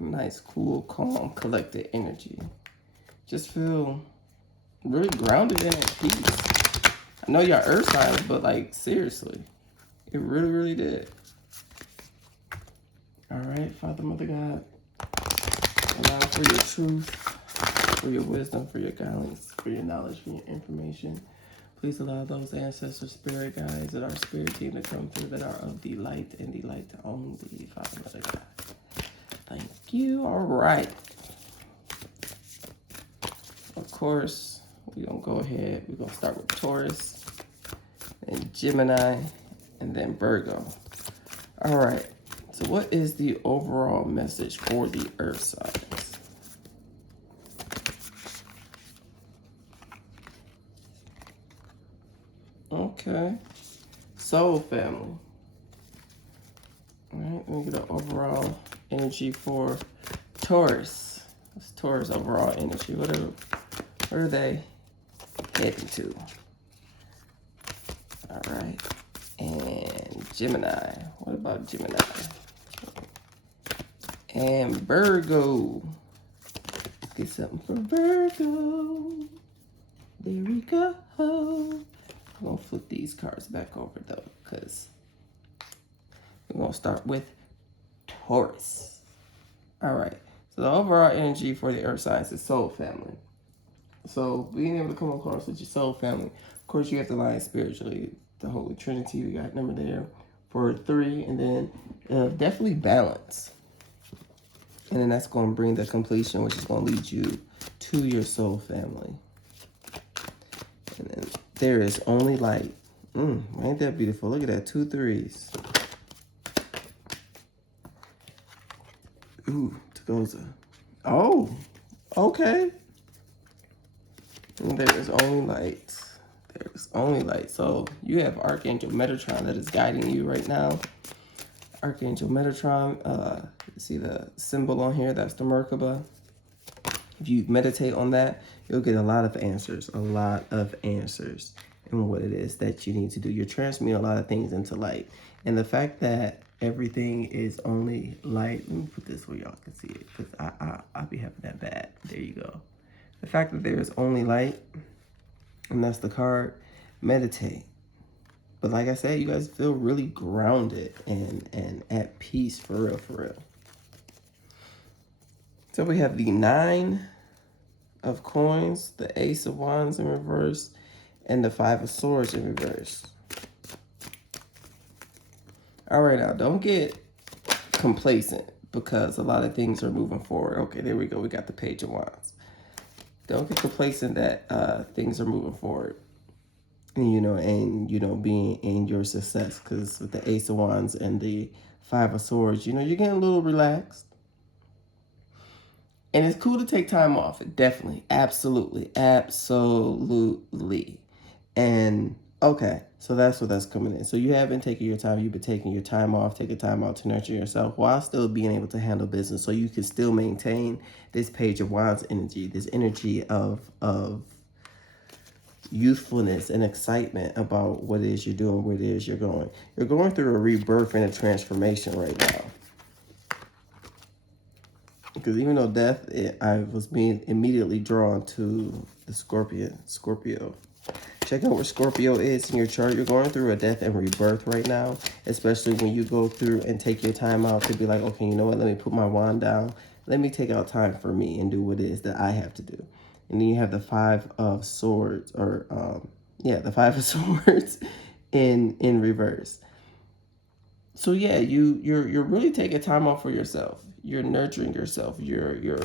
Nice, cool, calm, collected energy. Just feel really grounded and at peace. I know y'all earth signs, but like seriously, it really, really did. All right, Father, Mother God, allow for your truth, for your wisdom, for your guidance, for your knowledge, for your information. Please allow those ancestor spirit guides and our spirit team to come through that are of delight and delight only, Father, Mother God. Thank you. All right. Of course, we're going to go ahead. We're going to start with Taurus, and Gemini, and then Virgo. All right. So what is the overall message for the earth signs? Okay. Soul family. All right. Let me get an overall energy for Taurus. What's Taurus overall energy? What are they heading to? All right. And Gemini. What about Gemini? And Virgo. Get something for Virgo. There we go. I'm going to flip these cards back over though, because we're going to start with Taurus. All right. So the overall energy for the earth signs is soul family. So being able to come across with your soul family, of course you have to line spiritually. The Holy Trinity, we got number there for 3, and then definitely balance. And then that's going to bring the completion, which is going to lead you to your soul family. And then there is only light. Ain't that beautiful? Look at that, 2 3s. Ooh, Tagoza. Oh, okay. And there is only light. There is only light. So you have Archangel Metatron that is guiding you right now. Archangel Metatron, see the symbol on here, that's the Merkaba. If you meditate on that, you'll get a lot of answers in what it is that you need to do. You're transmuting a lot of things into light. And the fact that everything is only light, let me put this where y'all can see it, because I'll be having that bad. There you go. The fact that there is only light, and that's the card, meditate. But like I said, you guys feel really grounded and at peace, for real, for real. So we have the 9 of coins, the Ace of Wands in reverse, and the 5 of Swords in reverse. All right, now don't get complacent because a lot of things are moving forward. Okay, there we go. We got the Page of Wands. Don't get complacent that things are moving forward. And being in your success, because with the Ace of Wands and the 5 of Swords, you're getting a little relaxed. And it's cool to take time off. Definitely. Absolutely. Absolutely. And okay, so that's what that's coming in. So you have been taking your time. You've been taking your time off, taking time out to nurture yourself while still being able to handle business. So you can still maintain this Page of Wands energy, this energy of youthfulness and excitement about what it is you're doing, where it is you're going. You're going through a rebirth and a transformation right now. Because even though death, I was being immediately drawn to the Scorpio. Check out where Scorpio is in your chart. You're going through a death and rebirth right now, especially when you go through and take your time out to be like, okay, you know what? Let me put my wand down. Let me take out time for me and do what it is that I have to do. And then you have the 5 of Swords, or the 5 of Swords in reverse. So yeah, you're really taking time off for yourself. You're nurturing yourself. You're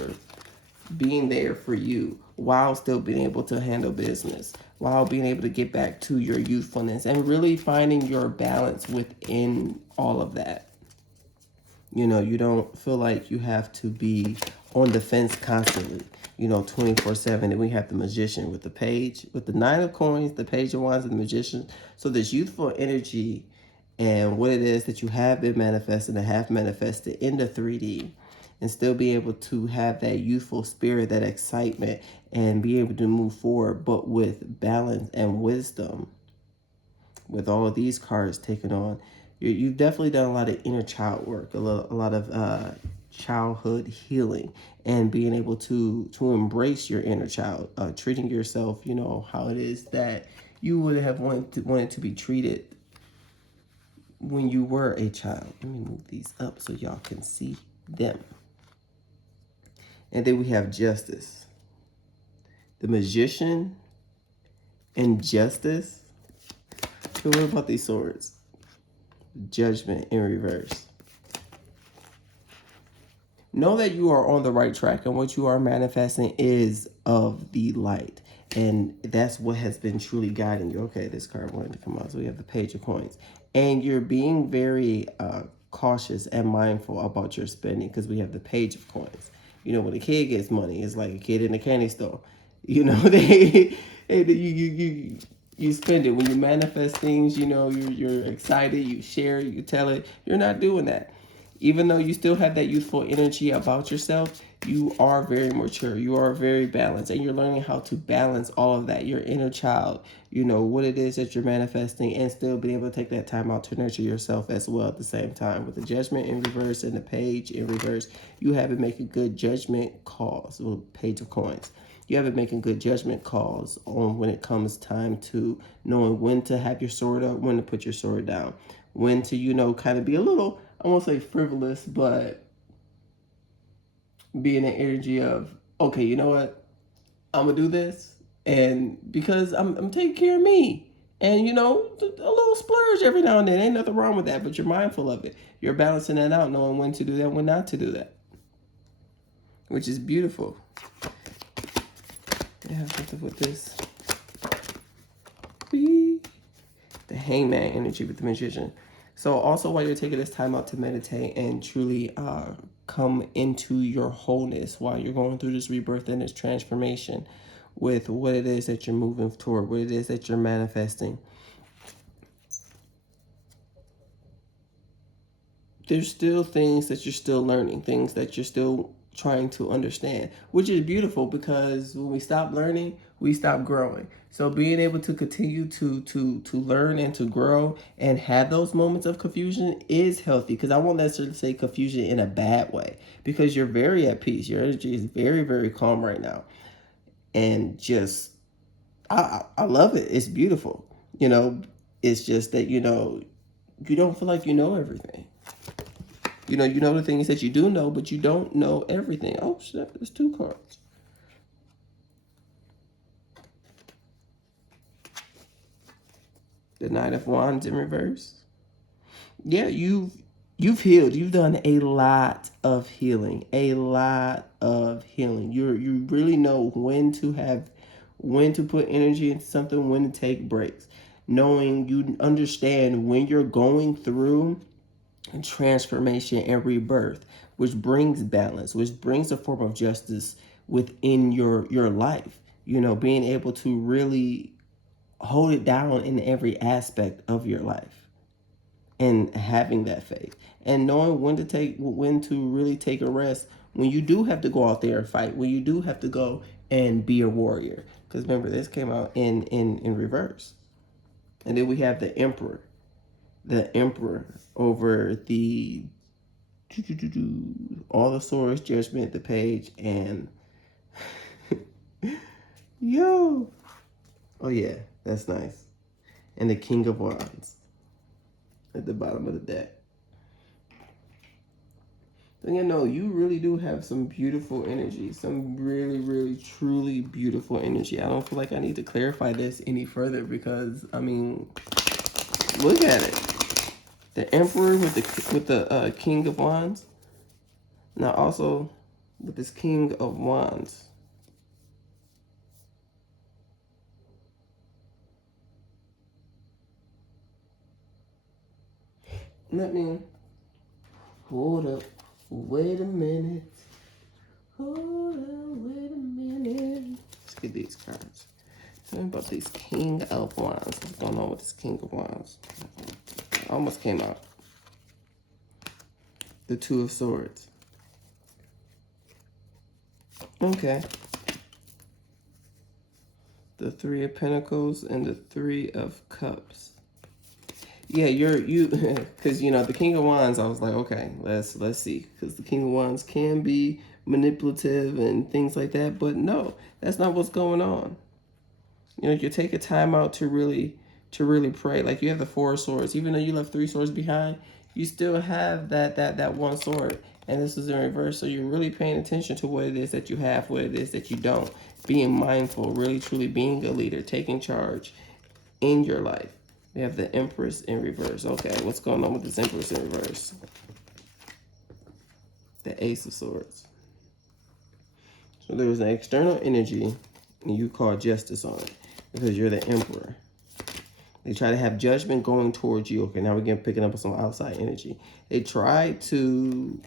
being there for you while still being able to handle business, while being able to get back to your youthfulness and really finding your balance within all of that. You don't feel like you have to be on defense constantly, 24/7. And we have the Magician with the Page, with the 9 of Coins, the Page of Wands, and the Magician. So this youthful energy and what it is that you have been manifesting and have manifested into 3D, and still be able to have that youthful spirit, that excitement, and be able to move forward, but with balance and wisdom. With all of these cards taken on, you've definitely done a lot of inner child work, a lot of childhood healing and being able to embrace your inner child, treating yourself, you know, how it is that you would have wanted to be treated when you were a child. Let me move these up so y'all can see them. And then we have justice. The Magician and Justice. So what about these swords? Judgment in reverse. Know that you are on the right track, and what you are manifesting is of the light. And that's what has been truly guiding you. Okay, this card wanted to come out. So we have the Page of Coins. And you're being very cautious and mindful about your spending, because we have the Page of Coins. You know, when a kid gets money, it's like a kid in a candy store. You know, you spend it. When you manifest things, you know, you're excited, you share it, you tell it. You're not doing that. Even though you still have that youthful energy about yourself, you are very mature. You are very balanced, and you're learning how to balance all of that. Your inner child, you know, what it is that you're manifesting, and still being able to take that time out to nurture yourself as well at the same time. With the Judgment in reverse and the Page in reverse, you have been making good judgment calls. Well, Page of Coins. You have been making good judgment calls on when it comes time to knowing when to have your sword up, when to put your sword down, when to, you know, kind of be a little, I won't say frivolous, but be in an energy of, okay, you know what? I'm going to do this. And because I'm taking care of me. And, you know, a little splurge every now and then. Ain't nothing wrong with that, but you're mindful of it. You're balancing that out, knowing when to do that, when not to do that. Which is beautiful. Yeah, something with this. The Hangman energy with the Magician. So also while you're taking this time out to meditate and truly come into your wholeness while you're going through this rebirth and this transformation with what it is that you're moving toward, what it is that you're manifesting. There's still things that you're still learning, things that you're still trying to understand, which is beautiful, because when we stop learning, we stop growing. So being able to continue to learn and to grow and have those moments of confusion is healthy, because I won't necessarily say confusion in a bad way, because you're very at peace. Your energy is very, very calm right now. And just, I love it. It's beautiful. You know, it's just that, you know, you don't feel like you know everything. You know the things that you do know, but you don't know everything. Oh, shit, there's two cards. The Knight of Wands in reverse. Yeah, you've healed. You've done a lot of healing. A lot of healing. You really know when to put energy into something, when to take breaks. Knowing you understand when you're going through transformation and rebirth, which brings balance, which brings a form of justice within your life. You know, being able to really hold it down in every aspect of your life, and having that faith, and knowing when to really take a rest when you do have to go out there and fight, when you do have to go and be a warrior. Because remember, this came out in reverse. And then we have the Emperor. The Emperor over the all the swords, Judgment, the Page, and yo, oh yeah, that's nice. And the King of Wands at the bottom of the deck. So you know, you really do have some beautiful energy, some really, really, truly beautiful energy. I don't feel like I need to clarify this any further, because I mean, look at it. The Emperor with the King of Wands. Now also with this King of Wands. Let me hold up. Wait a minute. Hold up. Wait a minute. Let's get these cards. Tell me about these King of Wands. What's going on with this King of Wands? Almost came out. The Two of Swords. Okay. The Three of Pentacles and the Three of Cups. Yeah, you because the King of Wands, I was like, okay, let's see, because the King of Wands can be manipulative and things like that, but no, that's not what's going on. You take a time out to really pray. Like, you have the Four of Swords, even though you left three swords behind, you still have that one sword, and this is in reverse. So you're really paying attention to what it is that you have, what it is that you don't, being mindful, really truly being a leader, taking charge in your life. We have the Empress in reverse. Okay, what's going on with this Empress in reverse? The Ace of Swords. So there was an external energy, and you call justice on it because you're the Emperor. They try to have judgment going towards you. Okay, now we're picking up some outside energy. They try to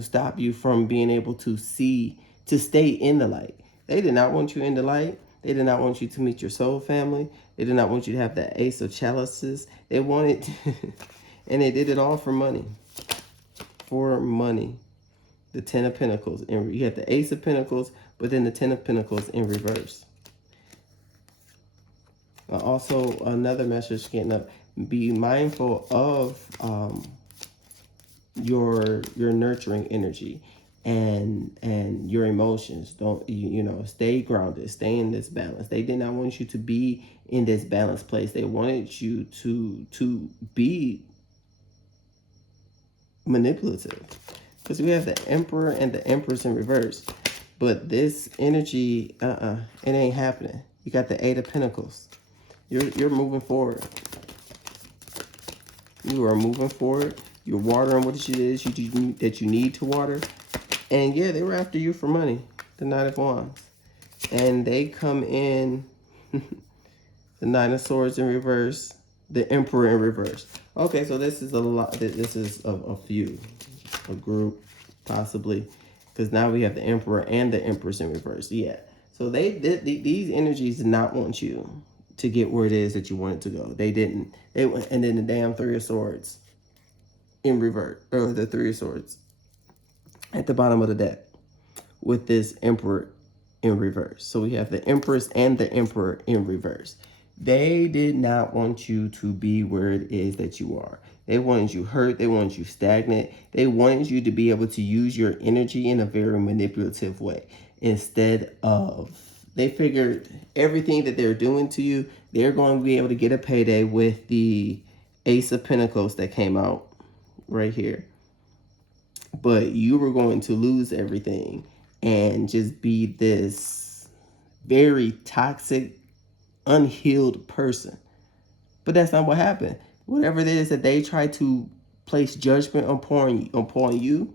stop you from being able to see, to stay in the light. They did not want you in the light. They did not want you to meet your soul family. They did not want you to have the Ace of Chalices. They wanted, and they did it all for money. For money. The Ten of Pentacles. And you have the Ace of Pentacles, but then the Ten of Pentacles in reverse. Also, another message getting up: be mindful of your nurturing energy and your emotions. Don't stay grounded, stay in this balance. They did not want you to be in this balanced place. They wanted you to be manipulative, because we have the Emperor and the Empress in reverse. But this energy, it ain't happening. You got the Eight of Pentacles. You're moving forward. You are moving forward. You're watering what it is that you need to water. And yeah, they were after you for money. The Knight of Wands. And they come in the Nine of Swords in reverse. The Emperor in reverse. Okay, so this is a lot. This is a few. A group, possibly. Because now we have the Emperor and the Empress in reverse. Yeah. So these energies did not want you to get where it is that you wanted to go. They didn't. They went, and then the damn Three of Swords in reverse, or the Three of Swords at the bottom of the deck with this Emperor in reverse. So we have the Empress and the Emperor in reverse. They did not want you to be where it is that you are. They wanted you hurt. They wanted you stagnant. They wanted you to be able to use your energy in a very manipulative way. Instead of, they figured everything that they're doing to you, they're going to be able to get a payday with the Ace of Pentacles that came out right here. But you were going to lose everything and just be this very toxic, unhealed person. But that's not what happened. Whatever it is that they try to place judgment upon you,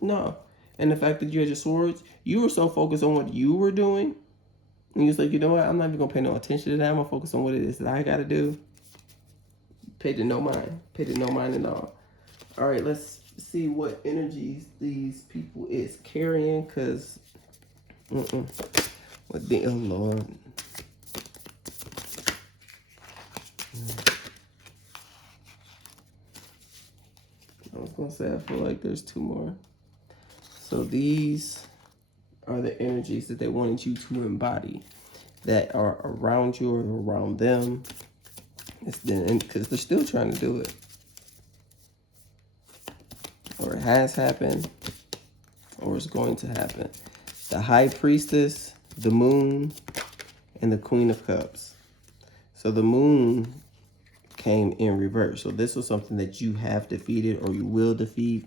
no. And the fact that you had your swords, you were so focused on what you were doing, and you was like, you know what, I'm not even going to pay no attention to that. I'm going to focus on what it is that I got to do. Paid to no mind. Paid to no mind at all. All right, let's see what energies these people is carrying, because, what the, oh Lord. I was going to say, I feel like there's two more. So these are the energies that they wanted you to embody that are around you or around them. Because they're still trying to do it. Or it has happened, or it's going to happen. The High Priestess, the Moon, and the Queen of Cups. So the Moon came in reverse. So this was something that you have defeated, or you will defeat,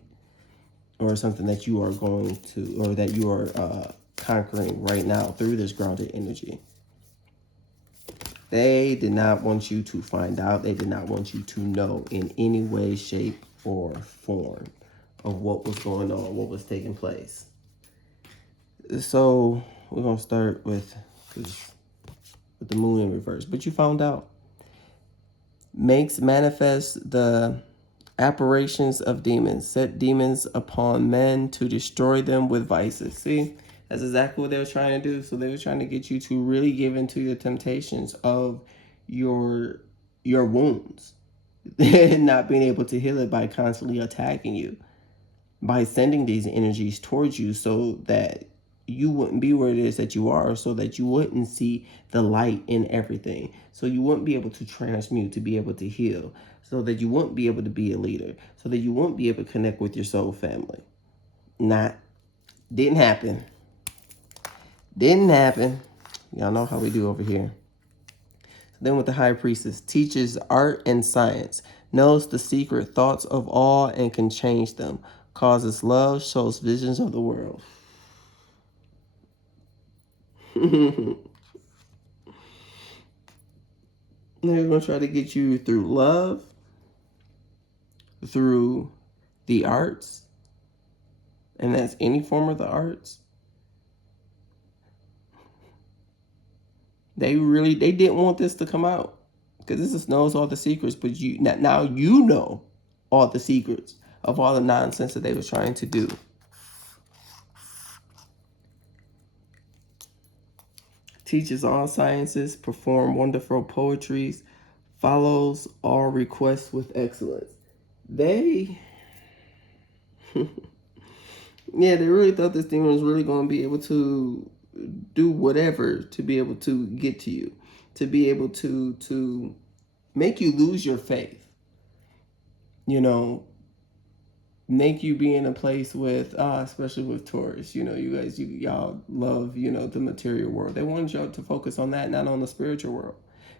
or something that you are going to, or that you are conquering right now through this grounded energy. They did not want you to find out. They did not want you to know in any way, shape, or form of what was going on, what was taking place. So we're going to start with the Moon in reverse. But you found out. Makes manifest the apparitions of demons. Set demons upon men to destroy them with vices. See, that's exactly what they were trying to do. So they were trying to get you to really give into the temptations of your wounds. And not being able to heal it by constantly attacking you. By sending these energies towards you so that you wouldn't be where it is that you are, so that you wouldn't see the light in everything. So you wouldn't be able to transmute, to be able to heal, so that you wouldn't be able to be a leader, so that you wouldn't be able to connect with your soul family. Didn't happen. Didn't happen. Y'all know how we do over here. Then with the high priestess, teaches art and science, knows the secret thoughts of all and can change them, causes love, shows visions of the world. They're going to try to get you through love, through the arts, and that's any form of the arts. They didn't want this to come out, because this just knows all the secrets, but now you know all the secrets of all the nonsense that they were trying to do. Teaches all sciences, perform wonderful poetries, follows all requests with excellence. They really thought this thing was really going to be able to do whatever to be able to get to you, to be able to make you lose your faith, make you be in a place with, especially with Taurus, y'all love, the material world. They wanted y'all to focus on that, not on the spiritual world.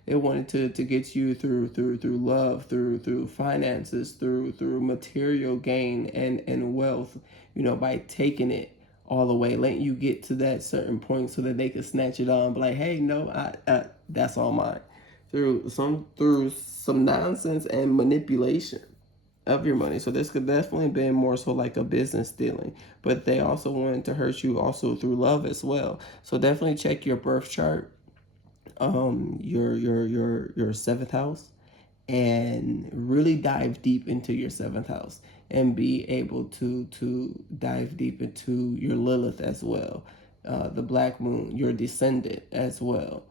They wanted to get you through love, through finances, through material gain and wealth, by taking it all the way, letting you get to that certain point so that they could snatch it on, be like, hey, no, I that's all mine. Through some nonsense and manipulation of your money. So this could definitely be more so like a business dealing, but they also wanted to hurt you also through love as well. So definitely check your birth chart, your seventh house, and really dive deep into your seventh house and be able to dive deep into your Lilith as well, the black moon, your descendant as well,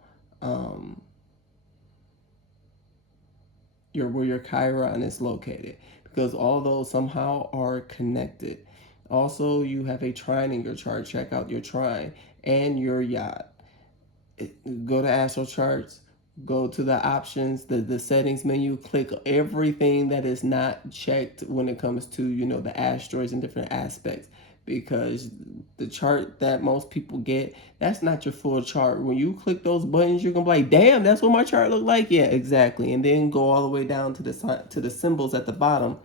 where your Chiron is located, because all those somehow are connected. Also, you have a trine in your chart. Check out your trine and your yacht. Go to astro charts, go to the options, the settings menu, click everything that is not checked when it comes to, the asteroids and different aspects, because the chart that most people get, that's not your full chart. When you click those buttons, you're gonna be like, damn, that's what my chart look like. Yeah, exactly. And then go all the way down to the symbols at the bottom,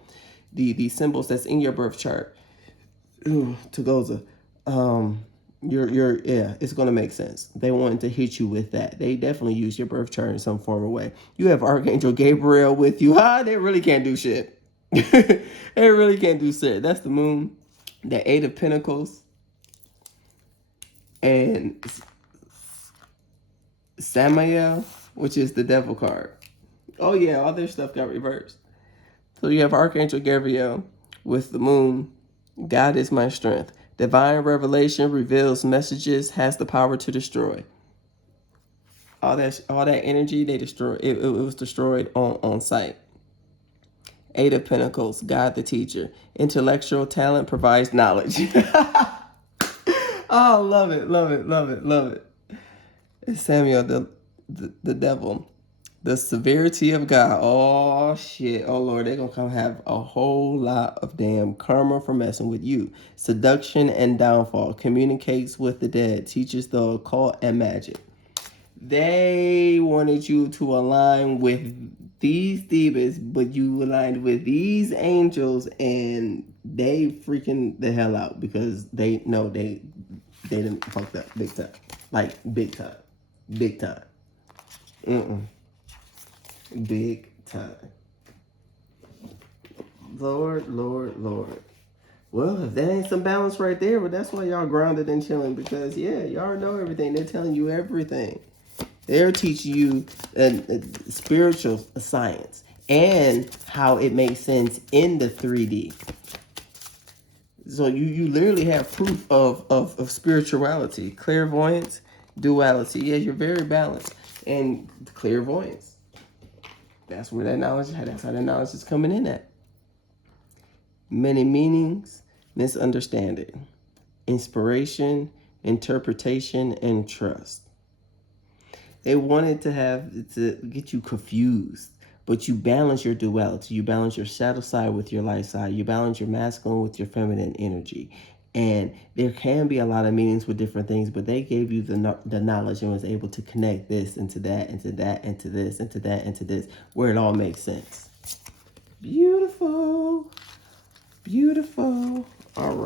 the symbols that's in your birth chart. Ooh, Togoza. It's gonna make sense. They wanted to hit you with that. They definitely use your birth chart in some form or way. You have Archangel Gabriel with you. They really can't do shit. They really can't do shit. That's the moon, the Eight of Pentacles, and Samael, which is the Devil card. Oh yeah, all their stuff got reversed. So you have Archangel Gabriel with the moon. God is my strength. Divine revelation reveals messages, has the power to destroy. All that energy, they destroyed. It was destroyed on sight. Eight of Pentacles, God the teacher. Intellectual talent provides knowledge. Oh, love it, love it, love it, love it. It's Samuel, the devil. The severity of God. Oh, shit. Oh, Lord, they're going to come have a whole lot of damn karma for messing with you. Seduction and downfall. Communicates with the dead. Teaches the occult and magic. They wanted you to align with these demons, but you aligned with these angels, and they freaking the hell out, because they know they didn't fuck up big time. Like, big time. Big time. Big time. Lord, Lord, Lord. Well, if that ain't some balance right there, but that's why y'all grounded and chilling, because, y'all know everything. They're telling you everything. They're teaching you spiritual science and how it makes sense in the 3D. So you literally have proof of spirituality, clairvoyance, duality. Yeah, you're very balanced. And clairvoyance. That's where that's how that knowledge is coming in at. Many meanings, misunderstanding. Inspiration, interpretation, and trust. They wanted to get you confused, but you balance your duality. You balance your shadow side with your light side. You balance your masculine with your feminine energy. And there can be a lot of meanings with different things, but they gave you the knowledge and was able to connect this into that, into that, into this, into that, into this, where it all makes sense. Beautiful. Beautiful. All right.